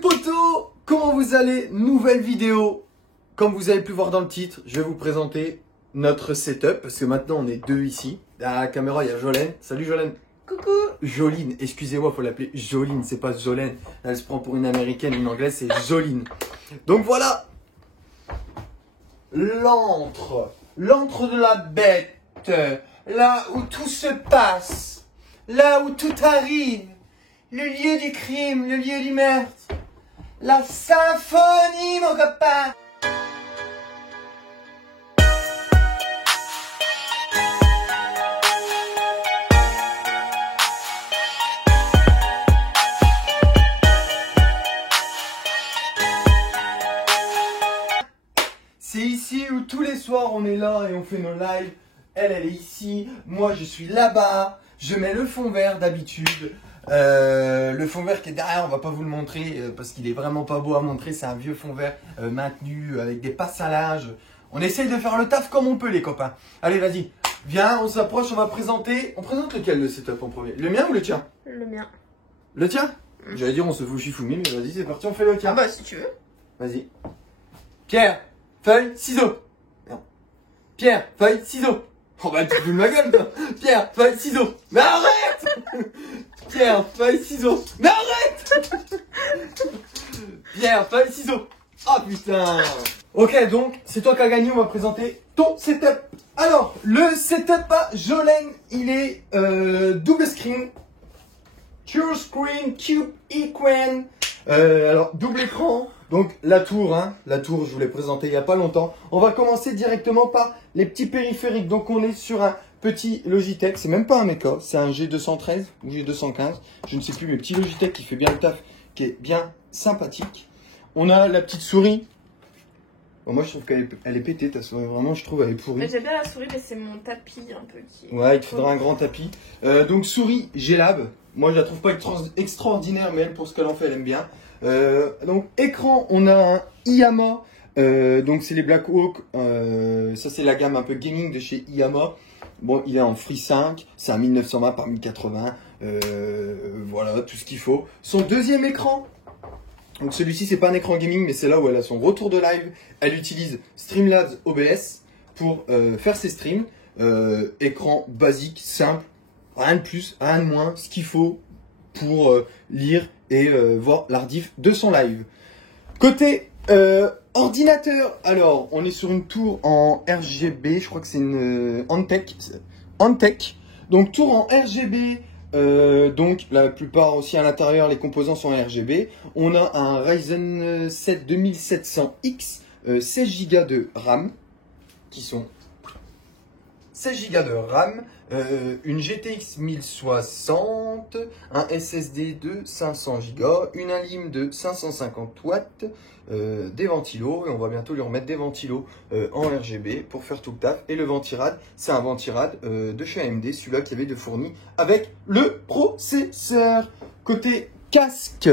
potos, comment vous allez? Nouvelle vidéo. Comme vous avez pu voir dans le titre, je vais vous présenter notre setup parce que maintenant on est deux ici. À la caméra, il y a Jolène. Salut Jolène. Coucou. Joline, excusez-moi, faut l'appeler Joline, c'est pas Jolène. Elle se prend pour une américaine, une anglaise, c'est Joline. Donc voilà. L'antre de la bête, là où tout se passe, là où tout arrive, le lieu du crime, le lieu du meurtre, la symphonie, mon copain. C'est ici où tous les soirs on est là et on fait nos lives. Elle est ici, moi je suis là-bas. Je mets le fond vert d'habitude. Le fond vert qui est derrière, on va pas vous le montrer parce qu'il est vraiment pas beau à montrer. C'est un vieux fond vert maintenu avec des passalages. On essaye de faire le taf comme on peut les copains. Allez vas-y, viens, on s'approche, on va présenter. On présente lequel le setup en premier? Le mien ou le tien? Le mien. Le tien? J'allais dire on se fout chifoumi, mais vas-y c'est parti, on fait le tien. Ah bah si tu veux. Vas-y. Pierre, feuille, ciseaux. Non. Pierre, feuille, ciseaux. Oh bah tu fous de ma gueule toi. Pierre, feuille, ciseaux. Mais arrête. Pierre, feuille, ciseaux. Mais arrête. Pierre, feuille, ciseaux. Oh putain. Ok, donc c'est toi qui as gagné, on va présenter ton setup. Alors, le setup à Jolène, il est double screen. Pure Screen Cube Equen. Alors, double écran. Donc, la tour, je vous l'ai présenté il n'y a pas longtemps. On va commencer directement par les petits périphériques. Donc, on est sur un petit Logitech. C'est même pas un Mecha, c'est un G213 ou G215. Je ne sais plus, mais petit Logitech qui fait bien le taf, qui est bien sympathique. On a la petite souris. Bon, moi, je trouve qu'elle est pétée, ta souris. Vraiment, je trouve qu'elle est pourrie. Mais j'aime bien la souris, mais c'est mon tapis un peu qui... Ouais, il te faudra un grand tapis. Donc, souris G-Lab. Moi, je la trouve pas extraordinaire, mais elle, pour ce qu'elle en fait, elle aime bien. Donc, écran, on a un Iyama. Donc, c'est les Blackhawk. Ça, c'est la gamme un peu gaming de chez Iyama. Bon, il est en Free 5. C'est un 1920 par 1080. Voilà, tout ce qu'il faut. Son deuxième écran. Donc, celui-ci, c'est pas un écran gaming, mais c'est là où elle a son retour de live. Elle utilise Streamlabs OBS pour faire ses streams. Écran basique, simple. Rien de plus, rien de moins, ce qu'il faut pour lire et voir l'ardiff de son live. Côté ordinateur, alors on est sur une tour en RGB, je crois que c'est une Antec. Donc tour en RGB, donc la plupart aussi à l'intérieur, les composants sont en RGB. On a un Ryzen 7 2700X, 16 Go de RAM, qui sont 16 Go de RAM, une GTX 1060, un SSD de 500 Go, une alim de 550 watts, des ventilos, et on va bientôt lui remettre des ventilos en RGB pour faire tout le taf. Et le ventirad, c'est un ventirad de chez AMD, celui-là qui avait de fourni avec le processeur. Côté casque,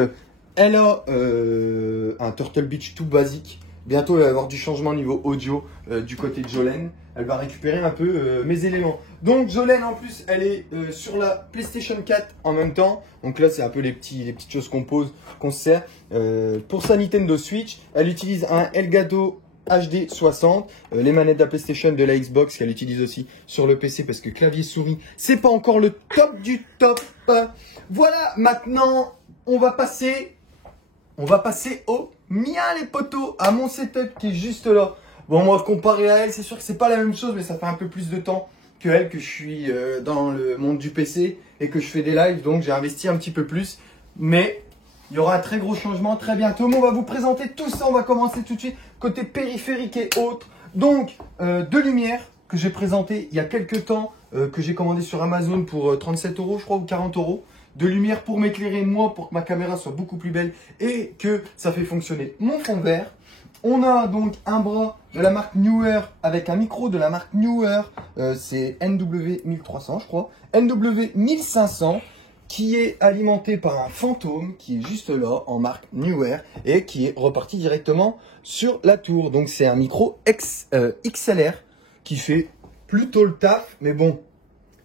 elle a un Turtle Beach tout basique. Bientôt, il va y avoir du changement niveau audio du côté de Jolène. Elle va récupérer un peu mes éléments. Donc, Jolène, en plus, elle est sur la PlayStation 4 en même temps. Donc là, c'est un peu les petites choses qu'on pose, qu'on se sert. Pour sa Nintendo Switch, elle utilise un Elgato HD 60. Les manettes de la PlayStation, de la Xbox, qu'elle utilise aussi sur le PC parce que clavier souris, c'est pas encore le top du top. Voilà, maintenant, on va passer au mien les potos, à mon setup qui est juste là. Bon, moi comparé à elle, c'est sûr que c'est pas la même chose, mais ça fait un peu plus de temps que elle que je suis dans le monde du PC et que je fais des lives, donc j'ai investi un petit peu plus. Mais il y aura un très gros changement très bientôt. Mais on va vous présenter tout ça, on va commencer tout de suite côté périphérique et autres. Donc, deux lumières que j'ai présentées il y a quelques temps, que j'ai commandé sur Amazon pour 37 €, je crois, ou 40 €. De lumière pour m'éclairer moi, pour que ma caméra soit beaucoup plus belle et que ça fait fonctionner mon fond vert. On a donc un bras de la marque Neewer avec un micro de la marque Neewer, c'est NW1300 je crois, NW1500 qui est alimenté par un fantôme qui est juste là en marque Neewer et qui est reparti directement sur la tour. Donc c'est un micro XLR qui fait plutôt le taf, mais bon,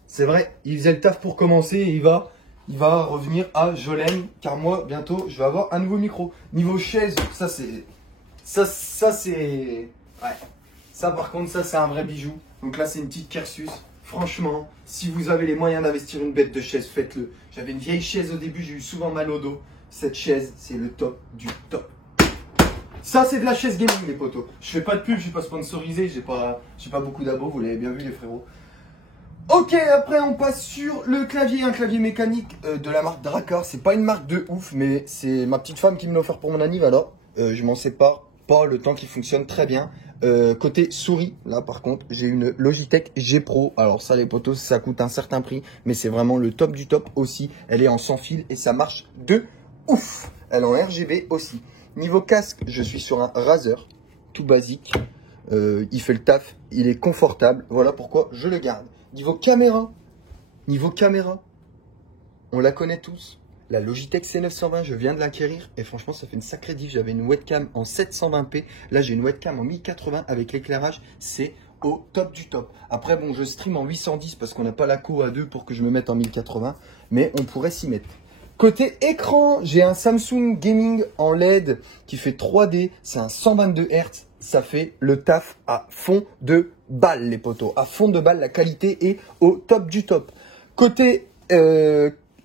c'est vrai, il faisait le taf pour commencer et il va il va revenir à Jolene, car moi, bientôt, je vais avoir un nouveau micro. Niveau chaise, ça c'est... Ça c'est... Ouais. Ça par contre, ça c'est un vrai bijou. Donc là, c'est une petite Kersus. Franchement, si vous avez les moyens d'investir une bête de chaise, faites-le. J'avais une vieille chaise au début, j'ai eu souvent mal au dos. Cette chaise, c'est le top du top. Ça, c'est de la chaise gaming, les potos. Je fais pas de pub, je suis pas sponsorisé, j'ai pas beaucoup d'abos, vous l'avez bien vu, les frérots. Ok, après on passe sur le clavier, un clavier mécanique de la marque Drakkar. C'est pas une marque de ouf, mais c'est ma petite femme qui me l'a offert pour mon anniv, alors je m'en sépare pas le temps qu'il fonctionne très bien. Côté souris, là par contre, j'ai une Logitech G Pro. Alors ça, les potos, ça coûte un certain prix, mais c'est vraiment le top du top aussi. Elle est en sans fil et ça marche de ouf. Elle est en RGB aussi. Niveau casque, je suis sur un Razer, tout basique. Il fait le taf, il est confortable. Voilà pourquoi je le garde. Niveau caméra, on la connaît tous. La Logitech C920, je viens de l'acquérir et franchement, ça fait une sacrée diff. J'avais une webcam en 720p. Là, j'ai une webcam en 1080 avec l'éclairage. C'est au top du top. Après, bon, je stream en 810 parce qu'on n'a pas la co à 2 pour que je me mette en 1080. Mais on pourrait s'y mettre. Côté écran, j'ai un Samsung Gaming en LED qui fait 3D. C'est un 122 Hz. Ça fait le taf à fond de balle, les potos. À fond de balle, la qualité est au top du top. Côté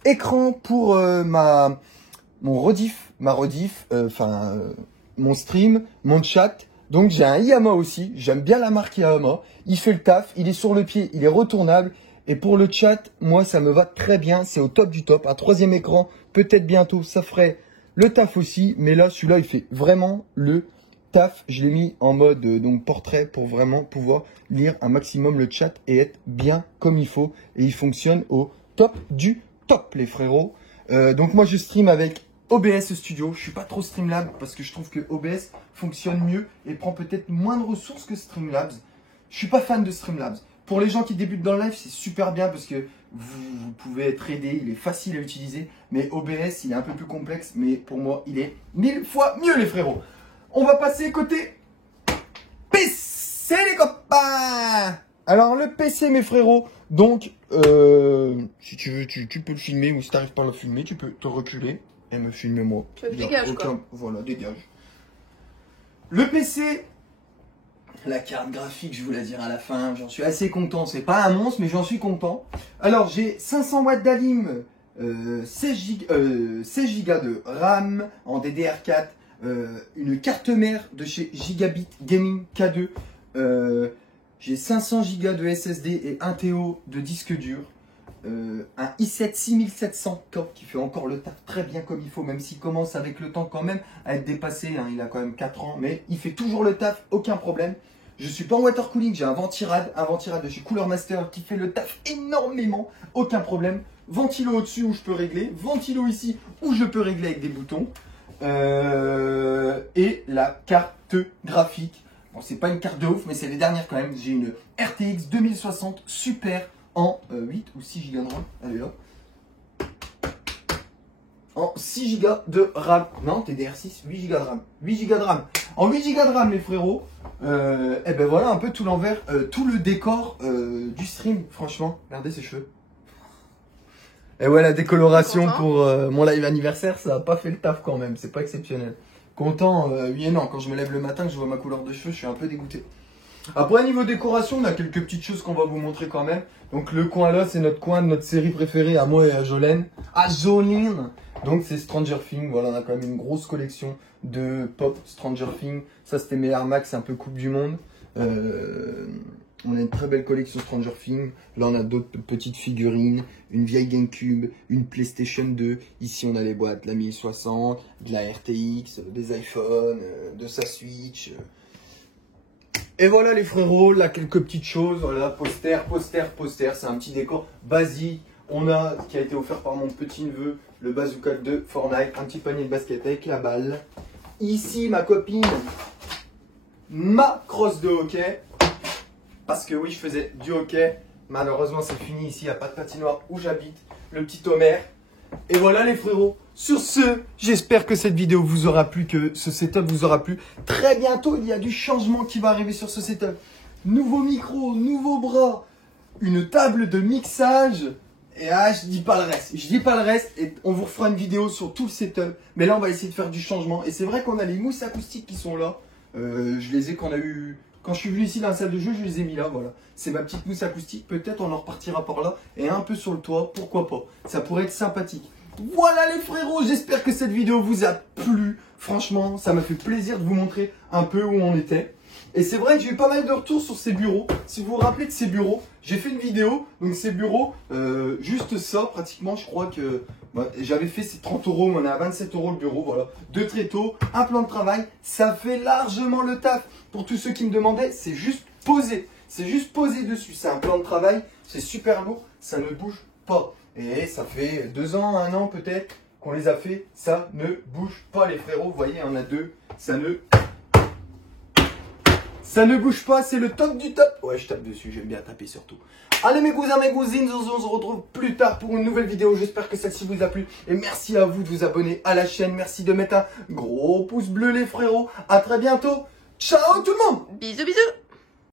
écran pour mon stream, mon chat. Donc j'ai un Yamaha aussi. J'aime bien la marque Yamaha. Il fait le taf. Il est sur le pied. Il est retournable. Et pour le chat, moi, ça me va très bien. C'est au top du top. Un troisième écran, peut-être bientôt, ça ferait le taf aussi. Mais là, celui-là, il fait vraiment le taf. Je l'ai mis en mode donc portrait pour vraiment pouvoir lire un maximum le chat et être bien comme il faut. Et il fonctionne au top du top, les frérots. Donc moi, je stream avec OBS Studio. Je suis pas trop Streamlabs parce que je trouve que OBS fonctionne mieux et prend peut-être moins de ressources que Streamlabs. Je suis pas fan de Streamlabs. Pour les gens qui débutent dans le live, c'est super bien parce que vous pouvez être aidé, il est facile à utiliser. Mais OBS, il est un peu plus complexe, mais pour moi, il est 1000 fois mieux, les frérots. On va passer côté PC, les copains. Alors, le PC, mes frérots, donc, si tu veux, tu peux le filmer, ou si tu n'arrives pas à le filmer, tu peux te reculer et me filmer moi. Dégage, quoi. Voilà, dégage. Le PC... La carte graphique, je vous la dirai à la fin, j'en suis assez content. C'est pas un monstre, mais j'en suis content. Alors, j'ai 500 watts d'Alim, 16 Go de RAM en DDR4, une carte mère de chez Gigabit Gaming K2, j'ai 500 Go de SSD et 1 TO de disque dur, un i7 6700K qui fait encore le taf très bien comme il faut, même s'il commence avec le temps quand même à être dépassé, hein, il a quand même 4 ans, mais il fait toujours le taf, aucun problème. Je suis pas en water cooling, j'ai un ventirad de chez Cooler Master qui fait le taf énormément, aucun problème. Ventilo au-dessus où je peux régler, ventilo ici où je peux régler avec des boutons. Et la carte graphique, bon c'est pas une carte de ouf mais c'est les dernières quand même, j'ai une RTX 2060 Super en 8 ou 6 Go de RAM, elle est là. En 6 Go de RAM, non TDR6, 8 Go de RAM, 8 Go de RAM. En 8 Go de RAM les frérots, et ben voilà un peu tout l'envers, tout le décor du stream, franchement, regardez ses cheveux. Et ouais la décoloration pour mon live anniversaire, ça a pas fait le taf quand même, c'est pas exceptionnel. Content, oui et non, quand je me lève le matin que je vois ma couleur de cheveux, je suis un peu dégoûté. Après niveau décoration, on a quelques petites choses qu'on va vous montrer quand même. Donc le coin là, c'est notre coin de notre série préférée à moi et à Jolene. À Jolene. Donc c'est Stranger Things, voilà, on a quand même une grosse collection de pop Stranger Things. Ça c'était mes Air Max, un peu Coupe du Monde. On a une très belle collection Stranger Things. Là on a d'autres petites figurines, une vieille GameCube, une PlayStation 2. Ici on a les boîtes, la 1060, de la RTX, des iPhones, de sa Switch. Et voilà les frérots, là quelques petites choses, voilà, poster, c'est un petit décor basique. On a, qui a été offert par mon petit neveu, le bazooka de Fortnite, un petit panier de basket avec la balle. Ici ma copine, ma crosse de hockey, parce que oui je faisais du hockey, malheureusement c'est fini ici, il n'y a pas de patinoire où j'habite, le petit Homer. Et voilà les frérots, sur ce, j'espère que cette vidéo vous aura plu, que ce setup vous aura plu. Très bientôt, il y a du changement qui va arriver sur ce setup. Nouveau micro, nouveau bras, une table de mixage Et je dis pas le reste. Je dis pas le reste et on vous refera une vidéo sur tout le setup. Mais là, on va essayer de faire du changement. Et c'est vrai qu'on a les mousses acoustiques qui sont là. Je les ai quand je suis venu ici dans la salle de jeu, je les ai mis là, voilà. C'est ma petite mousse acoustique. Peut-être on en repartira par là. Et un peu sur le toit, pourquoi pas. Ça pourrait être sympathique. Voilà les frérots, j'espère que cette vidéo vous a plu. Franchement, ça m'a fait plaisir de vous montrer un peu où on était. Et c'est vrai que j'ai eu pas mal de retours sur ces bureaux. Si vous vous rappelez de ces bureaux, j'ai fait une vidéo. Donc ces bureaux, juste ça, pratiquement, je crois que j'avais fait ces 30 euros. On est à 27 € le bureau, voilà. 2 tréteaux, un plan de travail. Ça fait largement le taf. Pour tous ceux qui me demandaient, c'est juste posé. C'est juste posé dessus. C'est un plan de travail. C'est super lourd. Ça ne bouge pas. Et ça fait 2 ans, 1 an peut-être qu'on les a fait. Ça ne bouge pas les frérots. Vous voyez, il y en a 2. Ça ne bouge pas, c'est le top du top. Ouais, je tape dessus, j'aime bien taper surtout. Allez mes cousins, mes cousines, on se retrouve plus tard pour une nouvelle vidéo. J'espère que celle-ci vous a plu. Et merci à vous de vous abonner à la chaîne. Merci de mettre un gros pouce bleu les frérots. À très bientôt. Ciao tout le monde. Bisous bisous.